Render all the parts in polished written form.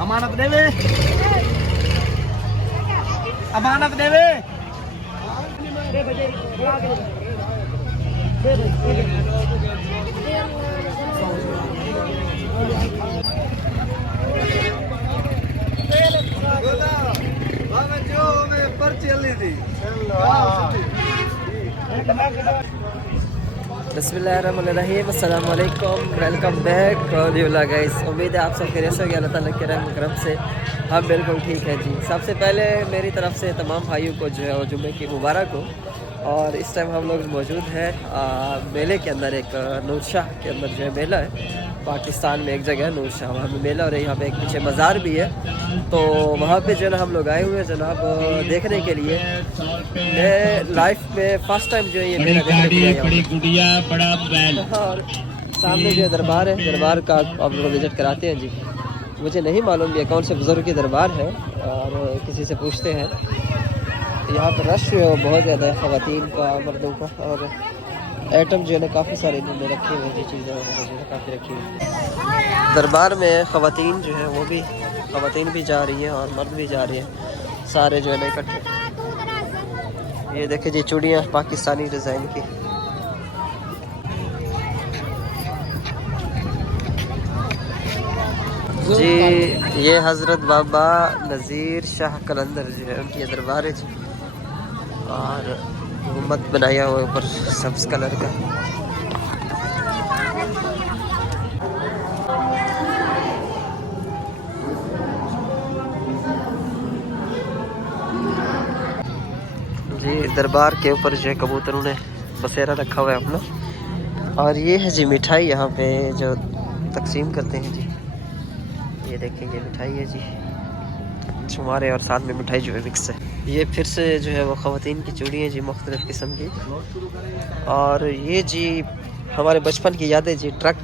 अमानत देवे, अमानत देवे। बिस्मिल्लाहिर्रहमानिर्रहीम, अस्सलाम वालेकुम, वेलकम बैक गाइस। उम्मीद है आप सब खैरियत से होंगे, अल्लाह ताला के रहम करम से हम बिल्कुल ठीक है जी। सबसे पहले मेरी तरफ से तमाम भाइयों को जो है वो जुम्मे की मुबारक हो। और इस टाइम हम लोग मौजूद हैं मेले के अंदर, एक नूर शाह के अंदर जो है मेला है। पाकिस्तान में एक जगह है नूर शाह, वहाँ पे मेला और यहाँ पे एक पीछे मज़ार भी है। तो वहाँ पे जो है हम लोग आए हुए हैं जनाब देखने के लिए। मैं लाइफ में फ़र्स्ट टाइम जो है ये मेला देखने के लिए आया। और सामने जो है दरबार है, दरबार का आप लोग विज़िट कराते हैं जी। मुझे नहीं मालूम ये कौन से बुज़ुर्ग की दरबार है, और किसी से पूछते हैं। यहाँ पर रश जो है बहुत ज़्यादा है, ख़वातीन का, मर्दों का। और आइटम जो है ना काफ़ी सारे इन्होंने रखे हुए हैं, चीज़ें वगैरह जो है काफ़ी रखी हुई। दरबार में ख़वातीन जो है वो भी, ख़वातीन भी जा रही हैं और मर्द भी जा रहे हैं, सारे जो है ना इकट्ठे। ये देखिए जी चूड़ियाँ पाकिस्तानी डिज़ाइन की। जी ये हज़रत बाबा नज़ीर शाह कलंदर जो है उनकी दरबार है जी। और गुम्बद बनाया हुआ ऊपर सब्ज़ कलर का। जी दरबार के ऊपर जो है कबूतरों ने बसेरा रखा हुआ है अपना। और ये है जी मिठाई यहाँ पे जो तकसीम करते हैं जी। ये देखें ये मिठाई है जी, शुमारे और साथ में मिठाई जो है मिक्स है। ये फिर से जो है वो ख़वातीन की चूड़ी है जी, मुख्तलिफ़ किस्म की। और ये जी हमारे बचपन की यादें जी, ट्रक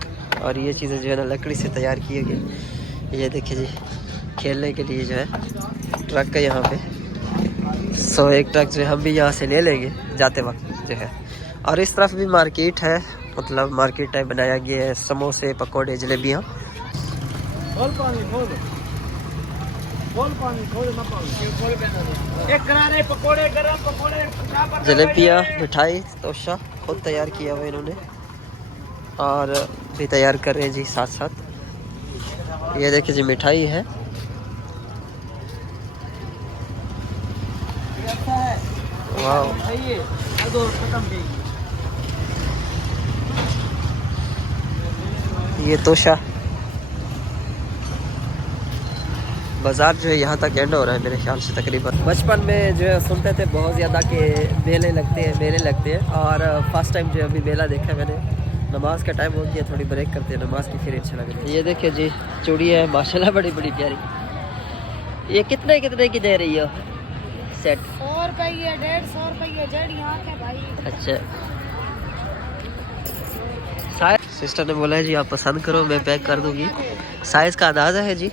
और ये चीज़ें जो है ना लकड़ी से तैयार किए गए। ये देखिए जी खेलने के लिए जो है ट्रक है यहाँ पे। सो एक ट्रक जो है हम भी यहाँ से ले लेंगे जाते वक्त जो है। और इस तरफ भी मार्केट है, मतलब मार्केट टाइप बनाया गया है, समोसे पकौड़े जलेबियाँ। जलेबियाँ मिठाई तोशा खुद तैयार किया हुआ इन्होंने, और भी तैयार कर रहे हैं जी साथ साथ। ये देखिए जी मिठाई है। वाह ये तोशा। बाज़ार जो है यहाँ तक एंड हो रहा है मेरे ख्याल से तकरीबन। बचपन में जो है सुनते थे बहुत ज़्यादा कि मेले लगते हैं। और फर्स्ट टाइम जो अभी मेला देखा है मैंने। नमाज का टाइम हो गया, थोड़ी ब्रेक करते हैं नमाज की, फिर इंशाल्लाह। ये देखिए जी चूड़ी है माशाल्लाह बड़ी बड़ी प्यारी। ये कितने की दे रही हो सेट? 100 रुपये 150 रुपये जड़ी आँख है भाई। अच्छा साइज सिस्टर ने बोला है जी आप पसंद करो मैं पैक कर दूँगी। साइज़ का अंदाज़ा है जी।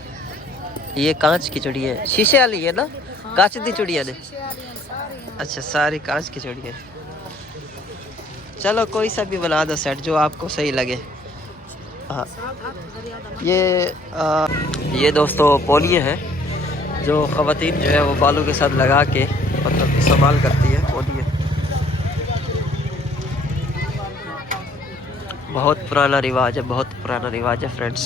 ये कांच की चूड़ी है, शीशे वाली है ना? कांच दी चूड़ियाँ ने? अच्छा सारी कांच की चूड़ियाँ। चलो कोई सा भी बना दो सेट जो आपको सही लगे। हाँ ये दोस्तों पोलिये हैं जो ख़वातीन जो है वो बालों के साथ लगा के मतलब इस्तेमाल करती है। पोलिये बहुत पुराना रिवाज है, बहुत पुराना रिवाज है फ्रेंड्स।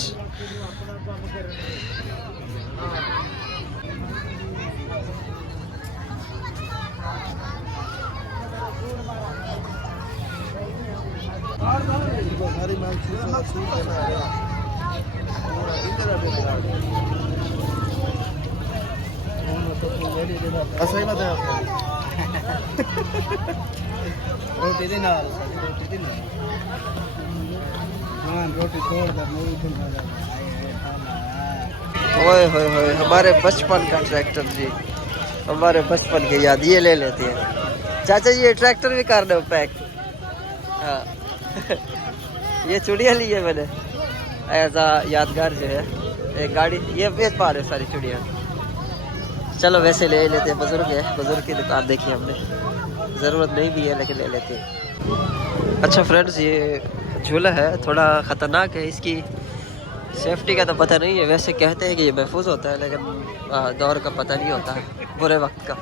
रोटी देना, रोटी देना। हाँ रोटी तोड़ दे, ओए होए होए हमारे बचपन का ट्रैक्टर जी, हमारे बचपन की याद ये ले लेती है। चाचा जी ये ट्रैक्टर भी कर दो पैक। हाँ ये चूड़ियाँ ली है मैंने एज आ यादगार जो है। एक गाड़ी ये बेच पा रहे सारी चूड़ियाँ। चलो वैसे ले लेते हैं, बुजुर्ग है, बुजुर्ग की दुकान देखी हमने, ज़रूरत नहीं भी है लेकिन ले लेते हैं। अच्छा फ्रेंड्स, ये झूला है थोड़ा ख़तरनाक है, इसकी सेफ्टी का तो पता नहीं है। वैसे कहते हैं कि ये महफूज होता है लेकिन दौर का पता नहीं होता है, बुरे वक्त का।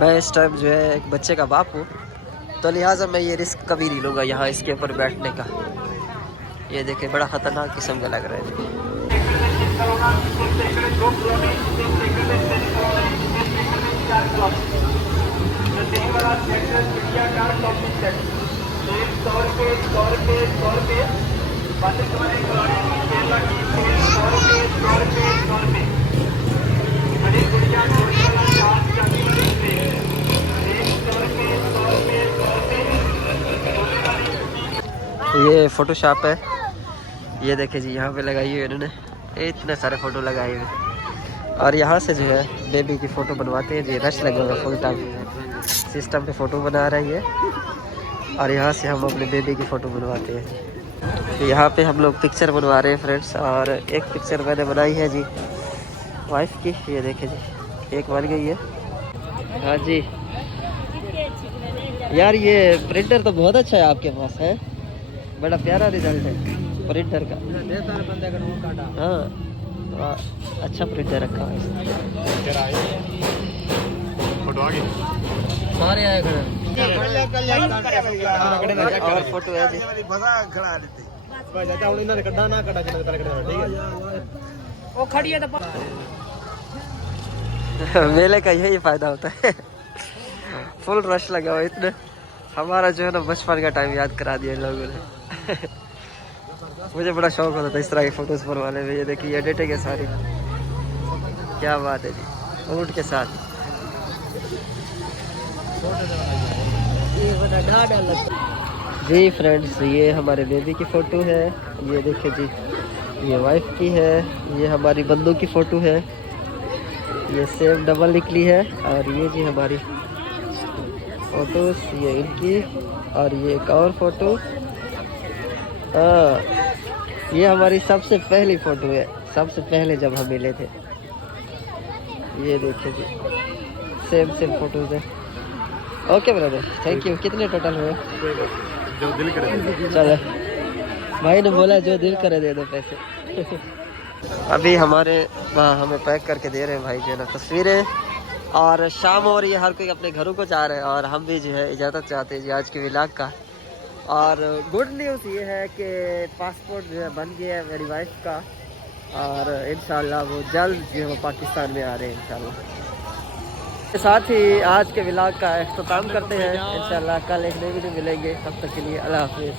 मैं इस टाइम जो है एक बच्चे का बाप हूँ, तो लिहाजा मैं ये रिस्क कभी नहीं लूँगा यहाँ इसके ऊपर बैठने का। ये देखे बड़ा ख़तरनाक किस्म का लग रहा है। ये फ़ोटो शॉप है, ये देखे जी यहाँ पे लगाई हुई है इन्होंने, इतने सारे फ़ोटो लगाए हुए। और यहाँ से जो है बेबी की फ़ोटो बनवाते हैं जी, रश लगा हुआ फुल टाइम सिस्टम पे फ़ोटो बना रही है। और यहाँ से हम अपने बेबी की फ़ोटो बनवाते हैं। तो यहाँ पे हम लोग पिक्चर बनवा रहे हैं फ्रेंड्स, और एक पिक्चर मैंने बनाई है जी वाइफ की, ये देखे जी एक बन गई है। हाँ जी यार, ये प्रिंटर तो बहुत अच्छा है आपके पास है, बड़ा प्यारा रिजल्ट है प्रिंटर का। हाँ अच्छा प्रिंटर रखा है। सारे आए और फोटो है जी। वो खड़ी है तो मेले का यही फायदा होता है, फुल रश लगा हुआ इतने। हमारा जो है ना बचपन का टाइम याद करा दिया इन लोगों ने। मुझे बड़ा शौक होता था इस तरह की फोटोज बनवाने में। ये देखिए एडिटिंग है सारी, क्या बात है जी, ऊँट के साथ। जी फ्रेंड्स, ये हमारे बेबी की फ़ोटो है, ये देखिए जी, ये वाइफ की है, ये हमारी बंदों की फ़ोटो है, ये सेम डबल निकली है। और ये जी हमारी फ़ोटोस, ये इनकी, और ये एक और फ़ोटो। हाँ ये हमारी सबसे पहली फ़ोटो है, सबसे पहले जब हम मिले थे। ये देखिए जी सेम फ़ोटोज़ है। Okay brother, thank you. कितने टोटल हुए? जो दिल करे। चलो भाई ने बोला जो दिल करे दे दो पैसे। अभी हमें पैक करके दे रहे हैं भाई जो है ना तस्वीरें, और शाम हो रही है, हर कोई अपने घरों को जा रहे हैं, और हम भी जो है इजाज़त चाहते हैं जी आज के व्लॉग का। और गुड न्यूज़ ये है कि पासपोर्ट जो है बन गया है मेरी वाइफ का, और इंशाल्लाह वो जल्द जो है वो पाकिस्तान में आ रहे हैं इंशाल्लाह। के साथ ही आज के व्लॉग का इख्तिताम करते हैं, इंशाल्लाह कल एक नई वीडियो मिलेंगे, तब तक के लिए अल्लाह हाफिज़।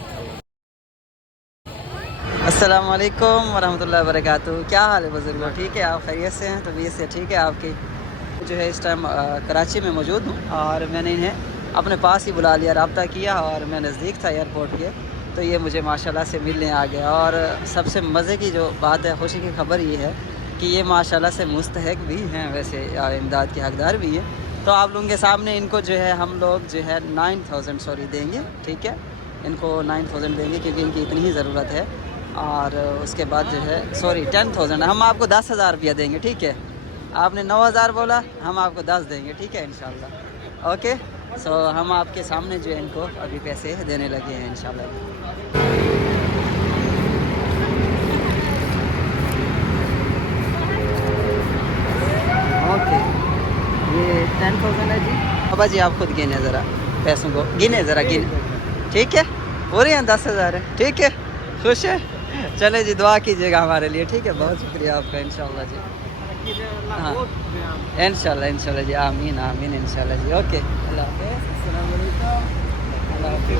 अस्सलाम वालेकुम वरहमतुल्लाहि वबरकातुहू। क्या हाल है बुजुर्गों, ठीक है? आप खैरियत से हैं? तबीयत से ठीक है आपकी? जो है इस टाइम कराची में मौजूद हूँ, और मैंने इन्हें अपने पास ही बुला लिया, रब्ता किया, और मैं नज़दीक था एयरपोर्ट के, तो ये मुझे माशाल्लाह से मिलने आ गया। और सबसे मज़े की जो बात है, खुशी की खबर ये है कि ये माशाल्लाह से मुस्तहक भी हैं, वैसे इमदाद के हकदार भी हैं। तो आप लोगों के सामने इनको जो है हम लोग जो है 9,000 देंगे, ठीक है? इनको 9,000 देंगे क्योंकि इनकी इतनी ही ज़रूरत है। और उसके बाद जो है 10,000, हम आपको 10,000 रुपया देंगे, ठीक है? आपने 9,000 बोला, हम आपको 10 देंगे, ठीक है इंशाल्लाह। ओके, सो हम आपके सामने जो है इनको अभी पैसे देने लगे हैं इंशाल्लाह। ओके, ये 10,000 है जी। बाबा जी आप खुद गिने ज़रा पैसों को, गिने ज़रा गिने, ठीक है? पूरे हैं 10,000 है, ठीक है? खुश है? चले जी, दुआ कीजिएगा हमारे लिए, ठीक है? बहुत शुक्रिया आपका इंशाल्लाह जी। हाँ इंशाल्लाह इंशाल्लाह जी, आमीन आमीन इंशाल्लाह जी। ओके, अल्लाह हाफ़िज़, अस्सलाम वालेकुम, अल्लाह हाफ़िज़।